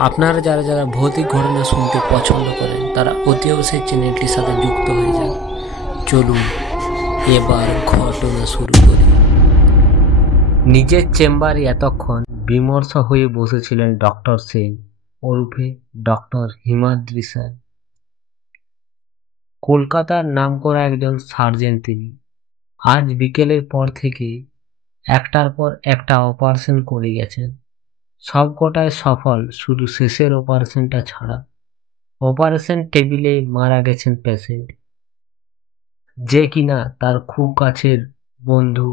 আপনারা যারা যারা ভৌতিক ঘটনা শুনতে পছন্দ করেন তারা অতি অবশ্যই চ্যানেলটির সাথে যুক্ত হয়ে যান। চলুন এবার ঘটনা শুরু করি। নিজের চেম্বারে এতক্ষণ বিমর্ষ হয়ে বসেছিলেন ডক্টর সেন ওরফে ডক্টর হিমাদ্রি স্যার। কলকাতার নামকরা একজন সার্জন তিনি। আজ বিকেলের পর থেকে একটার পর একটা অপারেশন করে গেছেন, সবকটাই সফল, শুধু শেষের অপারেশনটা ছাড়া। অপারেশন টেবিলে মারা গেছেন পেশেন্ট, যে কিনা তার খুব কাছের বন্ধু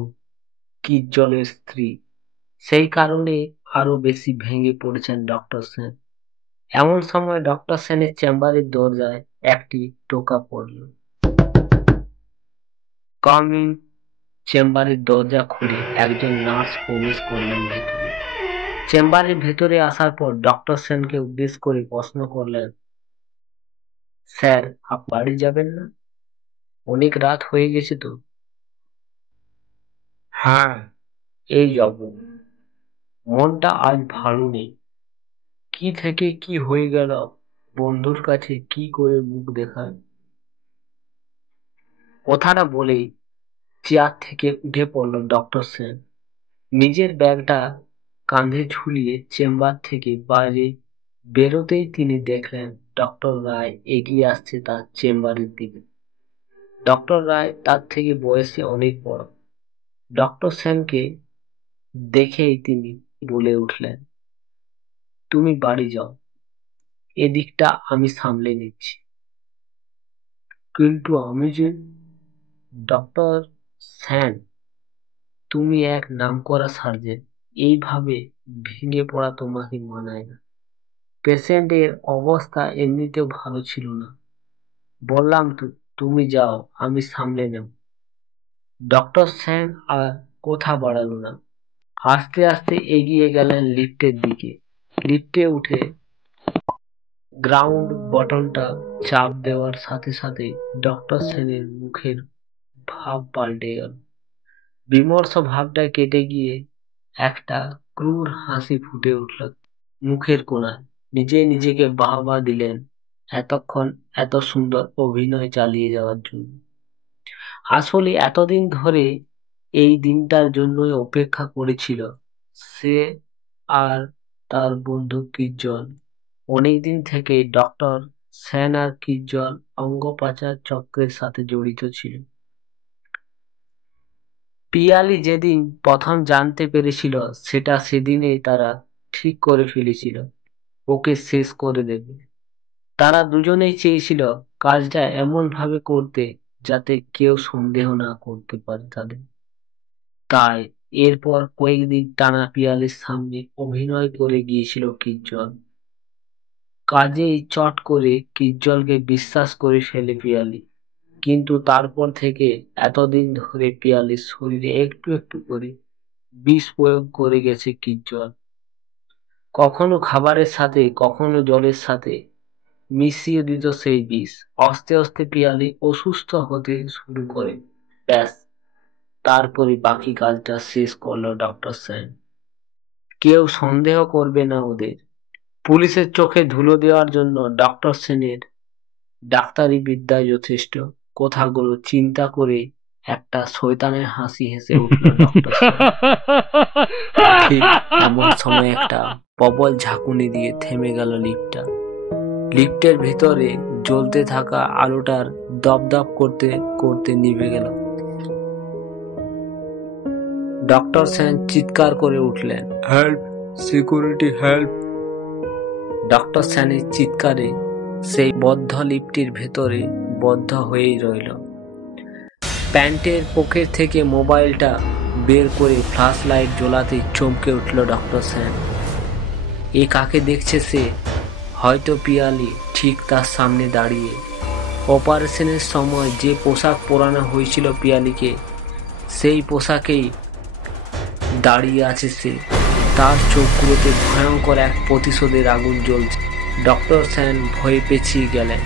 কিজ্জলের স্ত্রী। সেই কারণে আরো বেশি ভেঙে পড়েছেন ডক্টর সেন। এমন সময় ডক্টর সেনের চেম্বারের দরজায় একটি টোকা পড়ল। কামিং। চেম্বারের দরজা খুলে একজন নার্স প্রবেশ করলেন ভেতরে। চেম্বারের ভেতরে আসার পর ডক্টর সেনকে উদ্দেশ্য করে প্রশ্ন করলেন, স্যার আপনি বাড়ি যাবেন না? অনেক রাত হয়ে গেছে তো। হ্যাঁ, এই যাব। মনটা আজ ভালো নেই। কি থেকে কি হয়ে গেল, বন্ধুর কাছে কি করে মুখ দেখায়। কথাটা বলেই চেয়ার থেকে উঠে পড়ল ডক্টর সেন। নিজের ব্যাগটা কাঁধে ঝুলিয়ে চেম্বার থেকে বাইরে বেরোতেই তিনি দেখলেন ডক্টর রায় এগিয়ে আসছে তার চেম্বারের দিকে। ডক্টর রায় তার থেকে বয়সে অনেক বড়। ডক্টর সেনকে দেখেই তিনি বলে উঠলেন, তুমি বাড়ি যাও, এদিকটা আমি সামলে নিচ্ছি। কিন্তু আমি যে। ডক্টর সেন, তুমি এক নামকরা সার্জন, এইভাবে ভেঙে পড়া তোমাকে মানায় না। পেশেন্টের অবস্থা এমনিতেও ভালো ছিল না। বললাম তো তুমি যাও, আমি সামলে নেব। ডক্টর সেন আর কথা বাড়ালো না। আস্তে আস্তে এগিয়ে গেলেন লিফটের দিকে। লিফটে উঠে গ্রাউন্ড বটনটা চাপ দেওয়ার সাথে সাথে ডক্টর সেনের মুখের ভাব পাল্টে গেল। বিমর্ষ ভাবটা কেটে গিয়ে একটা ক্রূর হাসি ফুটে উঠল মুখের কোণায়। নিজে নিজেকে বাহবা দিলেন এতক্ষণ এত সুন্দর অভিনয় চালিয়ে যাওয়ার জন্য। আসলে এতদিন ধরে এই দিনটার জন্যই অপেক্ষা করেছিল সে আর তার বন্ধু কিজ্জল। অনেকদিন থেকে ডক্টর সেন আর কিজ্জল অঙ্গ পাচার চক্রের সাথে জড়িত ছিল। পিয়ালি যেদিন প্রথম জানতে পেরেছিল সেটা সেদিনেই তারা ঠিক করে ফেলেছিল ওকে শেষ করে দেবে। তারা দুজনেই চেয়েছিল কাজটা এমন ভাবে করতে যাতে কেউ সন্দেহ না করতে পারে তাদের। তাই এরপর কয়েকদিন টানা পিয়ালির সামনে অভিনয় করে গিয়েছিল কিজ্জল। কাজেই চট করে কিজ্জলকে বিশ্বাস করে ফেলে পিয়ালি। কিন্তু তারপর থেকে এতদিন ধরে পিয়ালির শরীরে একটু একটু করে বিষ প্রয়োগ করে গেছে কিজ্জল। কখনো খাবারের সাথে, কখনো জলের সাথে মিশিয়ে দিত সেই বিষ। আস্তে আস্তে পিয়ালি অসুস্থ হতে শুরু করে। ব্যাস, তারপরে বাকি কাজটা শেষ করলো ডক্টর সেন। কেউ সন্দেহ করবে না ওদের। পুলিশের চোখে ধুলো দেওয়ার জন্য ডক্টর সেনের ডাক্তারি বিদ্যায় যথেষ্ট। কথাগুলো চিন্তা করে একটা শয়তানের হাসি হেসে উঠল ডক্টর সেন। ঠিক এমন সময় একটা প্রবল ঝাঁকুনি দিয়ে থেমে গেল লিফটটা। লিফটের ভিতরে জ্বলতে থাকা আলোটার দপদপ করতে করতে নিভে গেল। ডক্টর সেন চিৎকার করে উঠলেন, হেল্প, সিকিউরিটি হেল্প। ডক্টর সেনের চিৎকারে সেই বদ্ধ লিফটের ভেতরে বদ্ধ হয়েই রইল। প্যান্টের পকেট থেকে মোবাইলটা বের করে ফ্ল্যাশ লাইট জ্বলাতে চমকে উঠল ডক্টর সেন। এ কাকে দেখছে সে? হয়তো পিয়ালি ঠিক তার সামনে দাঁড়িয়ে। অপারেশনের সময় যে পোশাক পরানো হয়েছিল পিয়ালিকে, সেই পোশাকেই দাঁড়িয়ে আছে সে। তার চোখগুলোতে ভয়ঙ্কর এক প্রতিশোধের আগুন জ্বলছে। ডক্টর সেন ভয়ে পেছিয়ে গেলেন।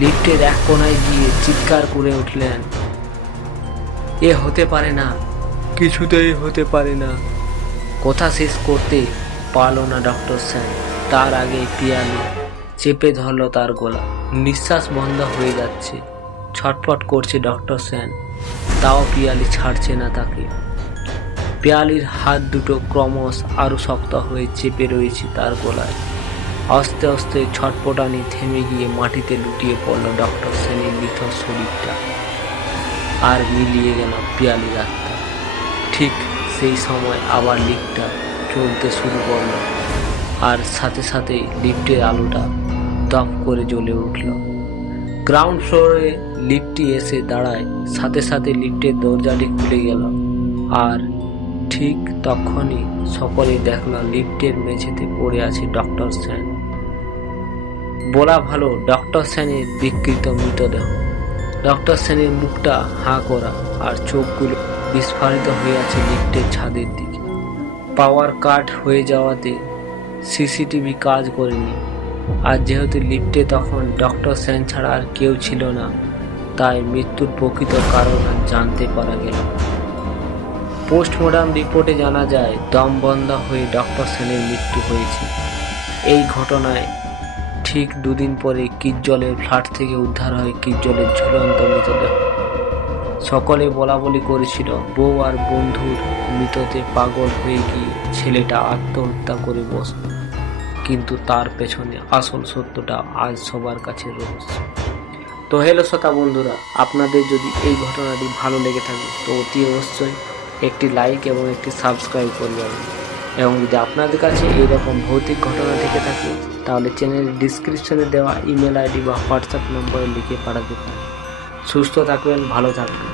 লিফটের এক কোণায় গিয়ে চিৎকার করে উঠলেন, এ হতে পারে না, কিছুতেই হতে পারে না। কথা শেষ করতে পারল না ডক্টর সেন। তার আগে পিয়ালি চেপে ধরল তার গলা। নিঃশ্বাস বন্ধ হয়ে যাচ্ছে, ছটফট করছে ডক্টর সেন, তাও পিয়ালি ছাড়ছে না তাকে। পিয়ালির হাত দুটো ক্রমশ আরো শক্ত হয়ে চেপে রয়েছে তার গলায়। আস্তে আস্তে ছটপটানি থেমে গিয়ে মাটিতে লুটিয়ে পড়ল ডক্টর সেনের মৃত শরীরটা, আর মিলিয়ে গেল পিয়ালির আত্মা। ঠিক সেই সময় আবার লিফটটা চলতে শুরু করলো, আর সাথে সাথে লিফটের আলোটা দপ করে জ্বলে উঠল। গ্রাউন্ড ফ্লোরে লিফটটি এসে দাঁড়ায়, সাথে সাথে লিফটের দরজাটি খুলে গেল, আর ঠিক তখনই সকলে দেখল লিফটের মেঝেতে পড়ে আছে ডক্টর সেন। বলা ভালো, ডক্টর সেনের বিকৃত মৃতদেহ। ডক্টর সেনের মুখটা হাঁ করা, আর চোখগুলো বিস্ফারিত হয়ে আছে লিফটের ছাদের দিকে। পাওয়ার কাট হয়ে যাওয়াতে সিসিটিভি কাজ করেনি, আর যেহেতু লিফটে তখন ডক্টর সেন ছাড়া আর কেউ ছিল না, তাই মৃত্যুর প্রকৃত কারণ জানতে পারা গেল। পোস্টমর্টম রিপোর্টে জানা যায় দম বন্ধ হয়ে ডক্টর সেনের মৃত্যু হয়েছে। এই ঘটনায় ঠিক দুদিন পরে কিজ্জলের ফ্ল্যাট থেকে উদ্ধার হয় কিজ্জলের ঝুলন্ত মৃতদেহ। সকলে বলা বলি করেছিল বউ আর বন্ধুর মৃততে পাগল হয়ে গিয়ে ছেলেটা আত্মহত্যা করে বসল, কিন্তু তার পেছনে আসল সত্যটা আজ সবার কাছে রহস্য। তো হ্যালো শ্রোতা বন্ধুরা, আপনাদের যদি এই ঘটনাটি ভালো লেগে থাকে তো অতি অবশ্যই একটি লাইক এবং একটি সাবস্ক্রাইব করে যাবেন। এবং যদি আপনাদের কাছে এইরকম ভৌতিক ঘটনা থেকে থাকে তাহলে চ্যানেলের ডিসক্রিপশনে দেওয়া ইমেল আইডি বা হোয়াটসঅ্যাপ নম্বরে লিখে পাঠাতে পারেন। সুস্থ থাকবেন, ভালো থাকবেন।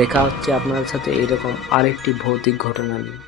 দেখা হচ্ছে আপনাদের সাথে এইরকম আরেকটি ভৌতিক ঘটনা নিয়ে।